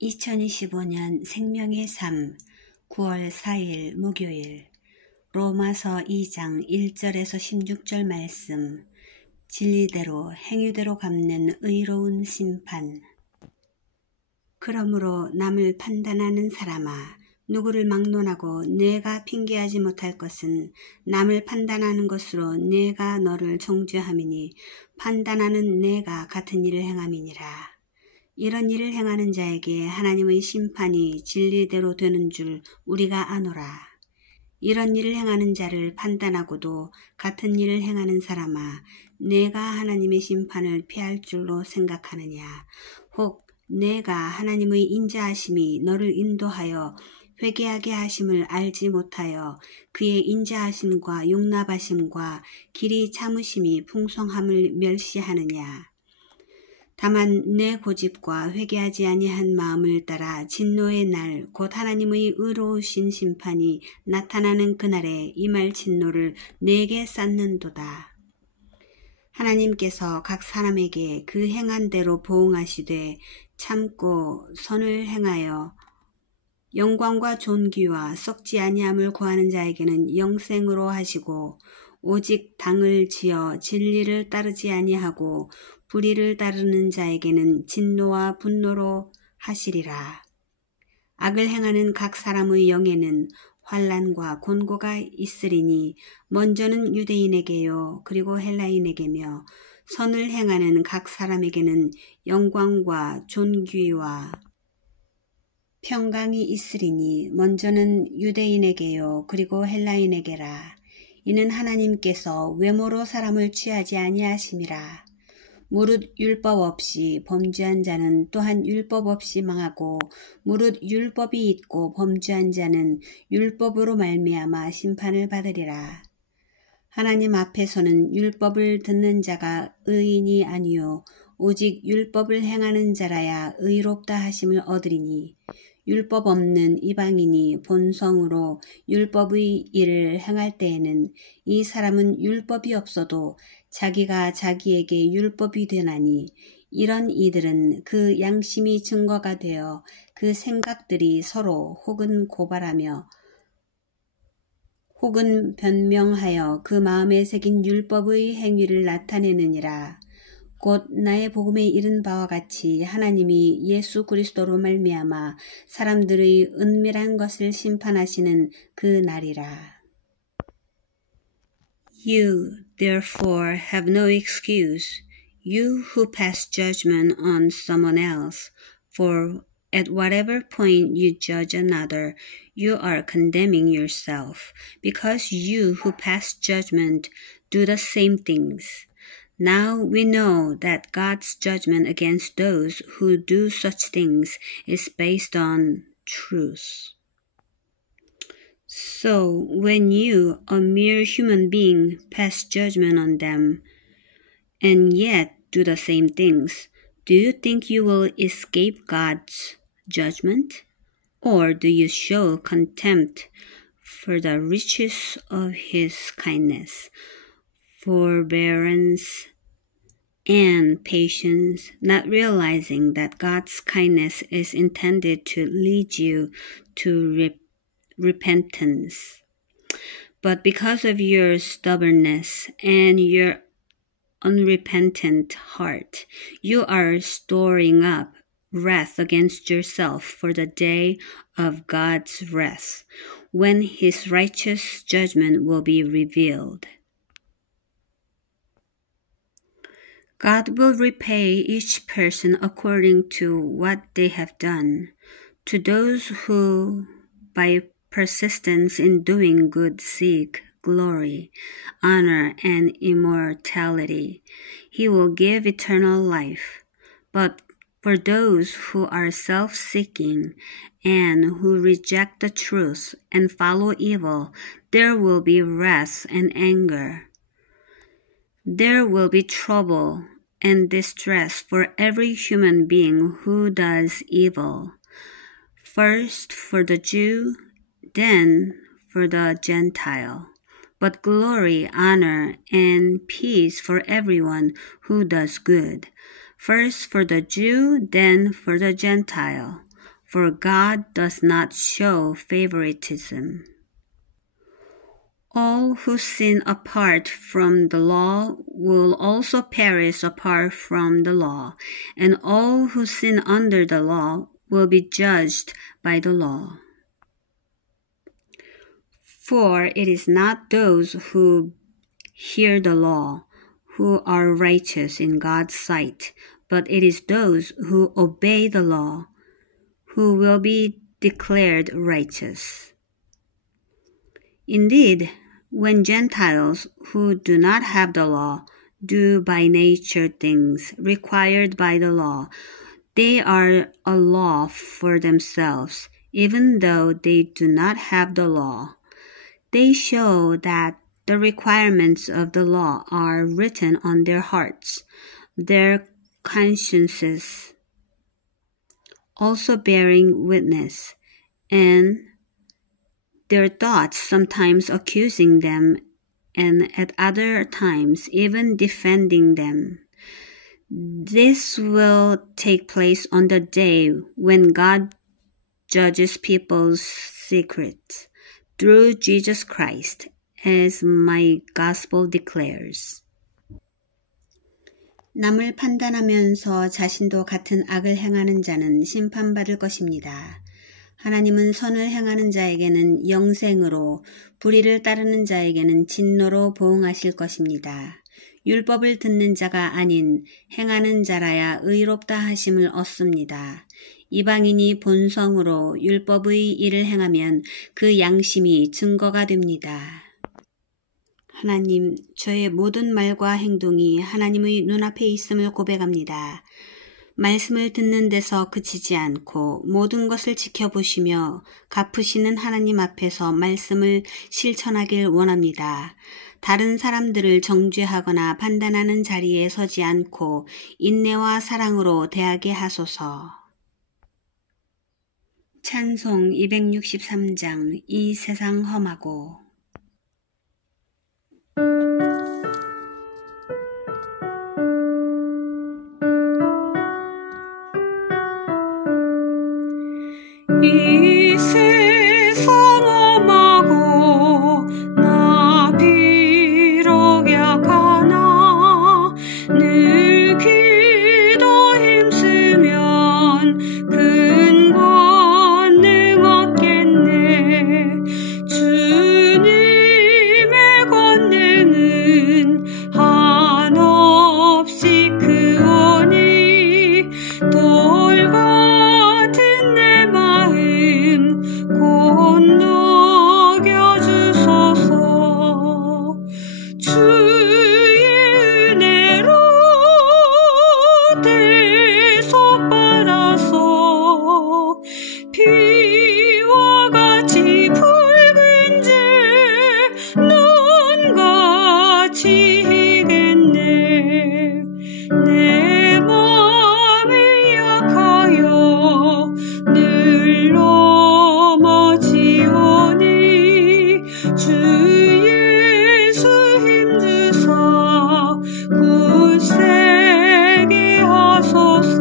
2025년 생명의 삶 9월 4일 목요일 로마서 2장 1절에서 16절 말씀 진리대로 행위대로 갚는 의로운 심판. 그러므로 남을 판단하는 사람아, 누구를 막론하고 내가 핑계하지 못할 것은 남을 판단하는 것으로 내가 너를 정죄함이니 판단하는 내가 같은 일을 행함이니라. 이런 일을 행하는 자에게 하나님의 심판이 진리대로 되는 줄 우리가 아노라. 이런 일을 행하는 자를 판단하고도 같은 일을 행하는 사람아, 내가 하나님의 심판을 피할 줄로 생각하느냐. 혹 내가 하나님의 인자하심이 너를 인도하여 회개하게 하심을 알지 못하여 그의 인자하심과 용납하심과 길이 참으심이 풍성함을 멸시하느냐. 다만 내 고집과 회개하지 아니한 마음을 따라 진노의 날 곧 하나님의 의로우신 심판이 나타나는 그날에 임할 진노를 내게 쌓는도다. 하나님께서 각 사람에게 그 행한 대로 보응하시되 참고 선을 행하여 영광과 존귀와 썩지 아니함을 구하는 자에게는 영생으로 하시고 오직 당을 지어 진리를 따르지 아니하고 불의를 따르는 자에게는 진노와 분노로 하시리라. 악을 행하는 각 사람의 영에는 환난과 곤고가 있으리니 먼저는 유대인에게요 그리고 헬라인에게며 선을 행하는 각 사람에게는 영광과 존귀와 평강이 있으리니 먼저는 유대인에게요 그리고 헬라인에게라. 이는 하나님께서 외모로 사람을 취하지 아니하심이라. 무릇 율법 없이 범죄한 자는 또한 율법 없이 망하고 무릇 율법이 있고 범죄한 자는 율법으로 말미암아 심판을 받으리라. 하나님 앞에서는 율법을 듣는 자가 의인이 아니요 오직 율법을 행하는 자라야 의롭다 하심을 얻으리니 율법 없는 이방인이 본성으로 율법의 일을 행할 때에는 이 사람은 율법이 없어도 자기가 자기에게 율법이 되나니 이런 이들은 그 양심이 증거가 되어 그 생각들이 서로 혹은 고발하며 혹은 변명하여 그 마음에 새긴 율법의 행위를 나타내느니라. 곧 나의 복음에 이른 바와 같이 하나님이 예수 그리스도로 말미암아 사람들의 은밀한 것을 심판하시는 그 날이라. You, therefore, have no excuse, you who pass judgment on someone else, for at whatever point you judge another, you are condemning yourself, because you who pass judgment do the same things. Now we know that God's judgment against those who do such things is based on truth. So when you, a mere human being, pass judgment on them, and yet do the same things, do you think you will escape God's judgment? Or do you show contempt for the riches of His kindness, forbearance, and patience, not realizing that God's kindness is intended to lead you to repentance? But because of your stubbornness and your unrepentant heart, you are storing up wrath against yourself for the day of God's wrath, when His righteous judgment will be revealed. God will repay each person according to what they have done. To those who, by persistence in doing good, seek glory, honor, and immortality, He will give eternal life. But for those who are self-seeking and who reject the truth and follow evil, there will be wrath and anger. There will be trouble and distress for every human being who does evil, first for the Jew, then for the Gentile, but glory, honor, and peace for everyone who does good, first for the Jew, then for the Gentile. for God does not show favoritism. All who sin apart from the law will also perish apart from the law, and all who sin under the law will be judged by the law. For it is not those who hear the law who are righteous in God's sight, but it is those who obey the law who will be declared righteous. Indeed, when Gentiles who do not have the law do by nature things required by the law, they are a law for themselves, even though they do not have the law. They show that the requirements of the law are written on their hearts, their consciences also bearing witness, and their thoughts sometimes accusing them, and at other times even defending them. This will take place on the day when God judges people's secrets through Jesus Christ, as my gospel declares. 남을 판단하면서 자신도 같은 악을 행하는 자는 심판받을 것입니다. 하나님은 선을 행하는 자에게는 영생으로, 불의를 따르는 자에게는 진노로 보응하실 것입니다. 율법을 듣는 자가 아닌 행하는 자라야 의롭다 하심을 얻습니다. 이방인이 본성으로 율법의 일을 행하면 그 양심이 증거가 됩니다. 하나님, 저의 모든 말과 행동이 하나님의 눈앞에 있음을 고백합니다. 말씀을 듣는 데서 그치지 않고 모든 것을 지켜보시며 갚으시는 하나님 앞에서 말씀을 실천하길 원합니다. 다른 사람들을 정죄하거나 판단하는 자리에 서지 않고 인내와 사랑으로 대하게 하소서. 찬송 263장 이 세상 험하고. 이 세상 험하고 나 비록 약하나 늘 기도 힘쓰면 큰 권능 얻겠네. 주님의 권능은 한없이 크오니 돌 같은 내 마음 녹여주소서. 주의 은혜로 대속받아서 피와 같이 붉은 죄 눈같이 희겠네. 내 맘이 약하여 늘 넘어지오니 주 예수 힘주사 굳세게 하소서.